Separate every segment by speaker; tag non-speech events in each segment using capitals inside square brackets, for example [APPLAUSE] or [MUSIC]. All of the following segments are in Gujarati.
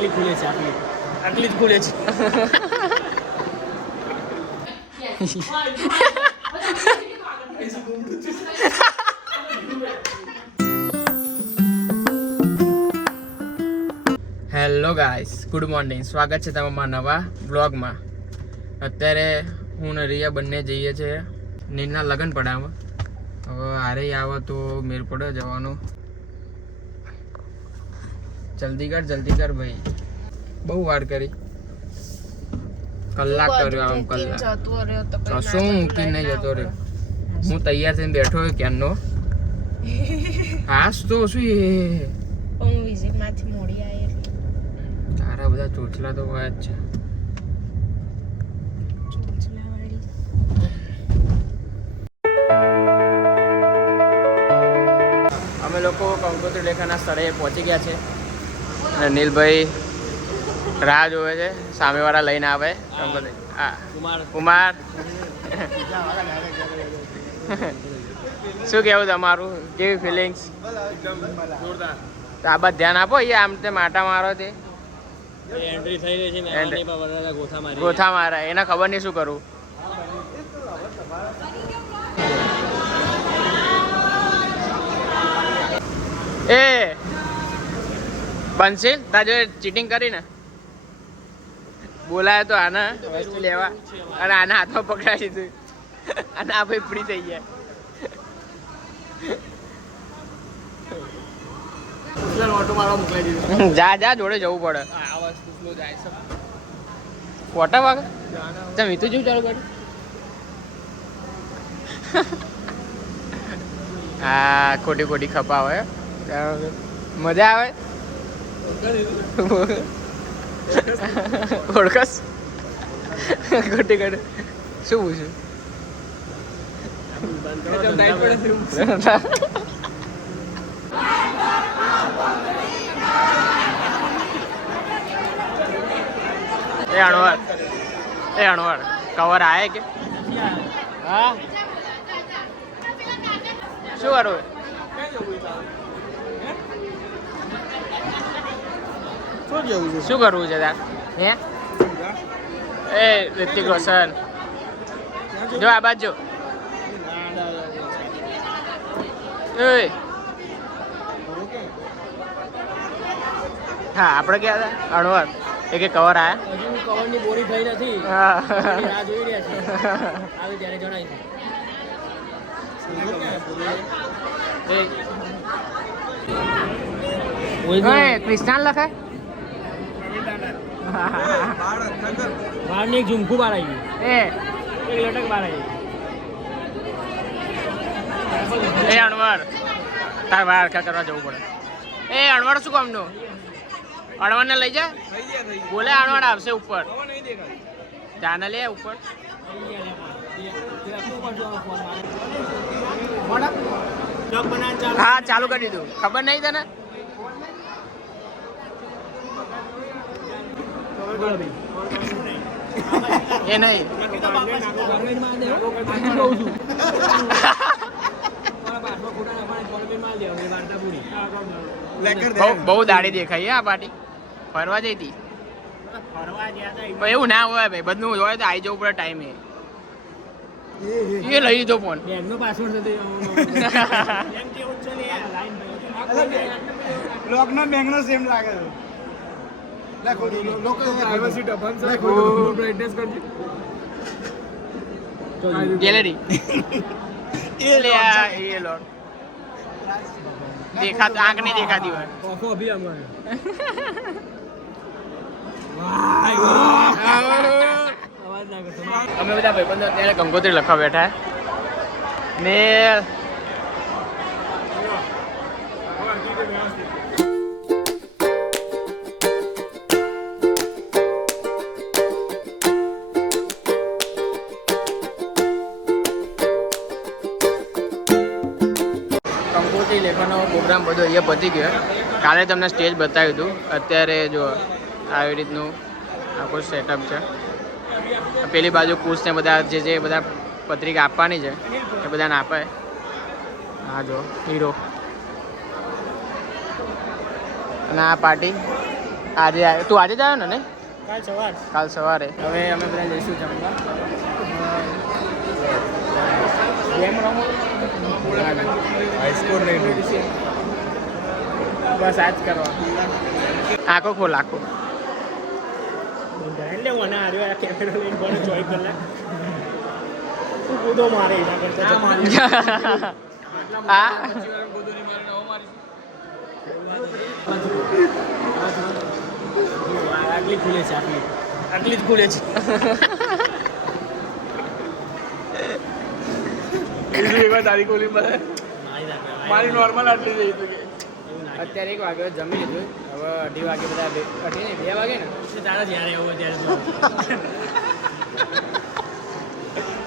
Speaker 1: આટલી ખુલે છે, આટલી. આટલી જ ખુલે છે. હેલો ગાઈસ ગુડ મોર્નિંગ સ્વાગત છે તમારા નવા બ્લોગમાં અત્યારે હું ને રિયા બંને જઈએ છીએ નીરના લગ્ન પડાવવા. હવે હારે આવે તો મેર જવાનું. જલ્દી કર જલ્દી કર ભાઈ. બહુ વાર કરી. કલાક કર્યો આમ કલાક. કશું ઊંઘી નહીં જતો રહ્યો. હું તૈયાર થઈને બેઠો હોય ક્યારનો? [LAUGHS] હાસ તો શું એ?
Speaker 2: હું વિઝિટમાંથી મોડી આવી
Speaker 1: તારા બધા ચોચલા તો હોય જ છે. અમે લોકો કંકોત્રી લેખાના સ્થળે પહોંચી ગયા છે. અને નીલભાઈ રાહ જોવે છે સામેવાળા લઈને આવે. કુમાર. શું કેવું તમારું? કેવી ફિલિંગ્સ આ બધા ધ્યાન આપો અહીંયા આમ તે માટા મારો તે.
Speaker 3: ગોથા મારી.
Speaker 1: એને ખબર નહીં શું કરું. એ. બંસીલ તાજો ચીટિંગ કરી ને? બોલાય તો આને વસ્તુ લેવા. અને આના હાથમાં પકડાવી દીધું અને આ ભાઈ ફ્રી થઈ ગયા. જા જા જોડે જવું પડે. ફોટા વાગે તમે મીઠું જેવું ચાલુ કર્યું હા ખોટી ખોટી ખપા હોય. મજા આવે. [LAUGHS] ઓળખસ ખોટી ખોટી શું પૂછ્યું? એ અણવર. એ અણવર. કવર આવે કે? હા? શું કરવું શું કરવું છે તાર? હે? એ ઋતિક રોશન. જો આ બાજુ. હા આપણે ક્યાં હતા? અણવર એ કે કવર આયા.
Speaker 3: હજુ કવરની બોરી થઈ નથી.
Speaker 1: હા.
Speaker 3: રાહ જોઈ રહ્યા છે. [LAUGHS] આવે ત્યારે જણાય
Speaker 1: ઓય લખાય?
Speaker 3: બહારની એક ઝુમખું બહાર આવી
Speaker 1: એ.
Speaker 3: એક લટક બહાર આવી
Speaker 1: એ અણવર. તાર બહાર હરખા કરવા જવું પડે. એ અણવર શું કામનું અણવરને લઈ જા. બોલે અણવર આવશે ઉપર. જાને લે ઉપર. હા ચાલુ કરી દીધું. ખબર નહીં તને? એ નહીં. બહુ બહુ દાડી દેખાય હે આ પાર્ટી ફરવા જઈ હતી એવું ના હોય ભાઈ બધું હોય તો આવી જવું પડે ટાઈમે એ. લઈ લીધો ફોન
Speaker 3: બેંકનો પાસવર્ડ
Speaker 4: લોકનો બેંકનો સેમ લાગે છે.
Speaker 1: ગેલેરી એ. [LAUGHS] દેખાત આંખ નહીં દેખાતી હોય.
Speaker 3: ઓફો અભી અમારે.
Speaker 1: અમે બધા ભાઈબંધો અત્યારે ગંગોત્રી લખવા બેઠા ને કંકોત્રી લેખનનો પ્રોગ્રામ બધો અહીંયા પતી ગયો. કાલે તમને સ્ટેજ બતાવ્યું હતું. અત્યારે જો આવી રીતનું આખું સેટઅપ છે. પેલી બાજુ કુશ ને બધા જે જે બધા પત્રિકા આપવાની છે એ બધાને આપે હા જો હીરો અને આ પાર્ટી આજે તું આજે જ આવ્યો ને ને
Speaker 3: કાલ સવાર.
Speaker 1: કાલ સવારે. હવે અમે બધા જઈશું જમવા. ગેમ રમો બસ આ જ કરવા. આખો ખોલ આખો.
Speaker 3: એટલે મને આવ્યો આ કેમેરો લઈને કોને ચોઈ કલાક તું કૂદો મારે એના કરતા.
Speaker 1: હા.
Speaker 3: આટલી ખુલે છે આટલી. આટલી જ ખુલે છે. [LAUGHS]
Speaker 1: તારી ખોલી મારી નોર્મલ આટલી જઈ તો અત્યારે એક વાગે જમી લીધું. હવે અઢી વાગે બધા બે અઢી ને બે વાગે ને?
Speaker 3: તારા જ્યારે આવો ત્યારે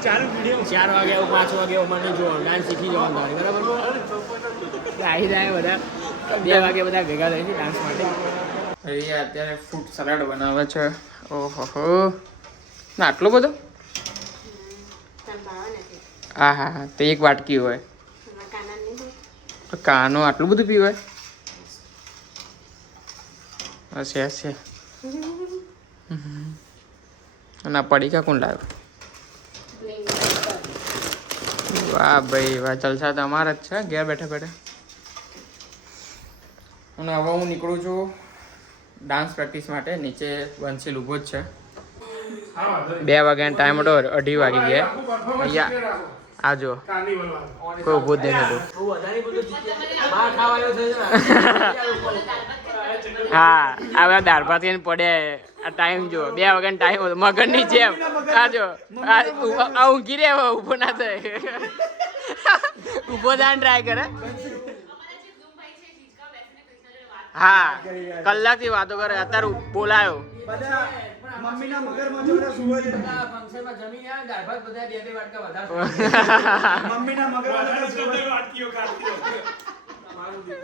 Speaker 3: ચાર વાગે આવું પાંચ વાગે આવું મને જો ડાન્સ શીખી જવાનું તારે બરાબર?
Speaker 1: આવી જાય બધા. બે વાગે બધા ભેગા થઈ છે ડાન્સ માટે. અત્યારે ફ્રૂટ સલાડ બનાવે છે. ઓહો ના આટલો બધો? હા હા હા. તો એક વાટકી હોય. તો કાનો આટલું બધું પીવાય? હશે હશે અને આ પડીકા કોણ લાવ્યો વાહ ભાઈ, વાહ. જલસા તમારા જ છે ઘેર બેઠા બેઠા. અને હવે હું નીકળું છું ડાન્સ પ્રેક્ટિસ માટે. નીચે બંસીલ ઊભો જ છે. બે વાગ્યાનો ટાઈમ હતો, અઢી વાગી ગયા. અહીંયા આ જો કોઈ ઊભો જ નહીં થતું. [LAUGHS] હા આ બધા દાળ ભાત પડ્યા આ ટાઈમ જો બે વાગ્યાનો ટાઈમ હતો મગનની જેમ. આ જો આ ઊંઘી રે હવે ઊભો ના થાય. [LAUGHS] ઊભો થાય ટ્રાય કરે. હા કલાકથી વાતો કરે. અત્યારે બોલાયો.
Speaker 4: મમ્મીના મગરમાં જોડે સુવે છે
Speaker 3: ફંક્શનમાં જમી ગયા દાળ ભાત બધા બે બે વાટકા વધારે
Speaker 4: મમ્મીના મગરમાં જોડે સુવે છે.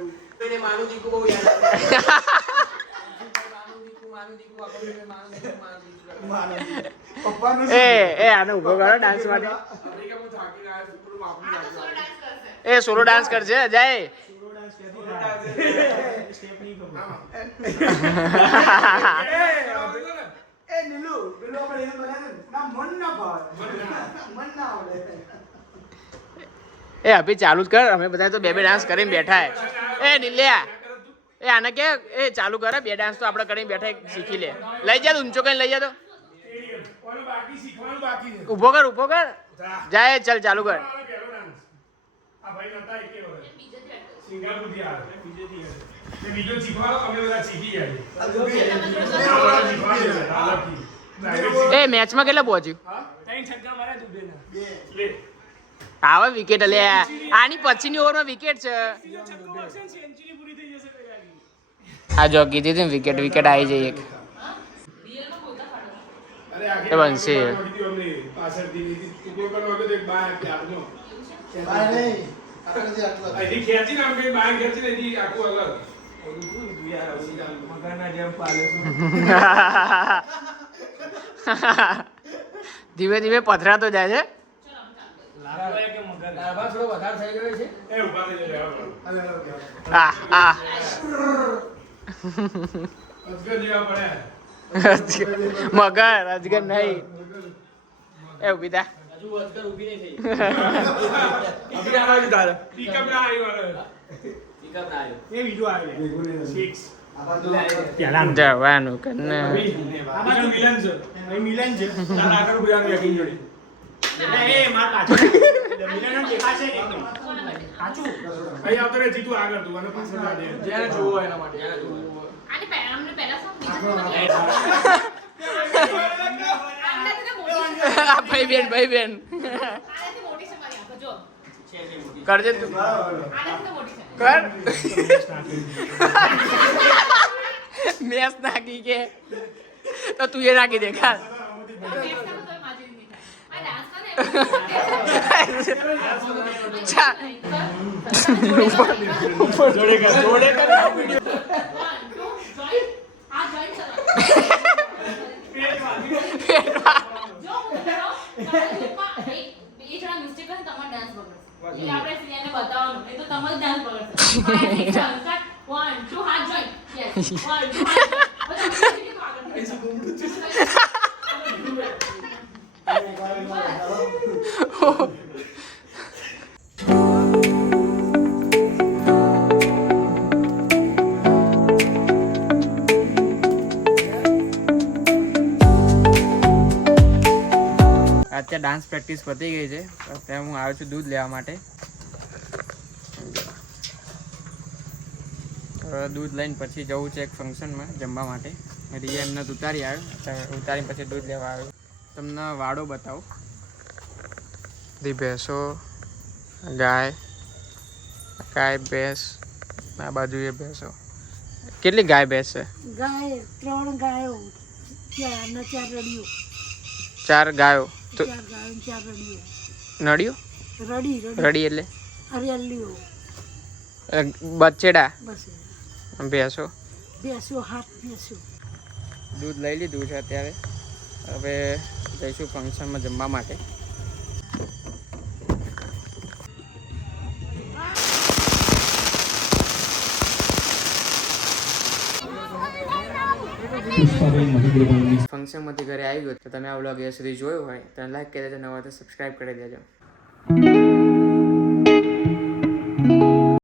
Speaker 3: એને માનું દીકુ બહુ યાદ દીકુ.
Speaker 1: એ ડાન્સ માટે એ સોલો ડાન્સ કરશે જાય
Speaker 4: એ નીલુ પેલું આપણે એને બનાવ્યું ના મન ના ભાવે. [LAUGHS] મન ના આવડે.
Speaker 1: એ અભી ચાલુ જ કર અમે બધા તો બે બે ડાન્સ કરીને બેઠા હે. એ નીલ્યા એ આને કે એ ચાલુ કરે બે ડાન્સ તો આપણે કરીને બેઠા શીખી લે. લઈ જા તું ઊંચો કઈ લઈ જા તો. ઊભો કર ઊભો કર. જાય ચાલ ચાલુ કર.
Speaker 5: બીજો શીખવાડો અમે બધા શીખી જાય
Speaker 1: એ મેચમાં કેટલા પહોંચ્યું
Speaker 3: ત્રણ છક્કા માર્યા તું બેના
Speaker 5: લે
Speaker 1: આવે વિકેટ લે. આની પછીની ઓવરમાં વિકેટ છે. આ જો કીધી હતી વિકેટ વિકેટ આવી જઈ એક. બનશે.
Speaker 5: કોઈ
Speaker 4: નહીં.
Speaker 5: આખું અલગ. [LAUGHS]
Speaker 1: ધીમે ધીમે પથરાતો જાય છે. [LAUGHS]
Speaker 3: મગર
Speaker 5: અજગર
Speaker 1: નહીં. એ ઊભી થા.
Speaker 3: હજુ અજગર ઊભી નહીં થઈ
Speaker 5: પિકઅપ ના આવ્યું હવે.
Speaker 3: પિકઅપ ના આવ્યો
Speaker 5: એ બીજું આવ્યું. Six.
Speaker 1: જવાનું કે ના
Speaker 5: બીજું મિલન છે. તારા આગળ ઊભી રાખી એકી જોડે. અહીં આવતો રહે, જીતું આગળ તું અને પાછળ ના દે.
Speaker 3: જેને જોવો એના માટે જેને જોવો
Speaker 2: આને પહેલા અમને પહેલા શું બીજું શું આમને તો મોટી છે.
Speaker 1: આ ભાઈ બેન ભાઈ બેન કરજે તું. કર. મેસ નાખી કે. તો તું એ નાખી દે ખાસ ચા.
Speaker 2: જોડે કર. જોડે કર One, two, join. આ join કરો. જો હું બે જણા mistake કરે, તમારો dance બગડશે. એ આપણે સિનિયરને બતાવવાનું. નહીં તો તમારો dance બગડશે. Two, હાથ join.
Speaker 1: ડાન્સ પ્રેક્ટિસ પતી ગઈ છે. અત્યારે હું આવ્યો છું દૂધ લેવા માટે. દૂધ લઈને પછી જવું છે એક ફંક્શનમાં જમવા માટે. રિયા એમને ઉતારી આવ્યો ઉતારી ઉતારીને પછી દૂધ લેવા આવ્યો તમને વાડો બતાવો. બધી ભેંસો ગાય ગાય ભેંસ આ બાજુ એ ભેંસો. કેટલી ગાય ભેંસ છે?
Speaker 6: ગાય ત્રણ ગાયો ચાર
Speaker 1: ગાયો. નડિયો?
Speaker 6: રડી રડી.
Speaker 1: રડી એટલે? બચેડા
Speaker 6: બસ
Speaker 1: ભેંસો?
Speaker 6: બેસો હાથ બેસો
Speaker 1: દૂધ લઈ લીધું છે અત્યારે. હવે જઈશું ફંક્શનમાં જમવા માટે. ફંક્શનમાંથી ઘરે આવી ગયો તો તમે આ વ્લોગ સુધી જોયો હોય તો લાઈક કરી દેજો, નવા તો સબસ્ક્રાઈબ કરી દેજો.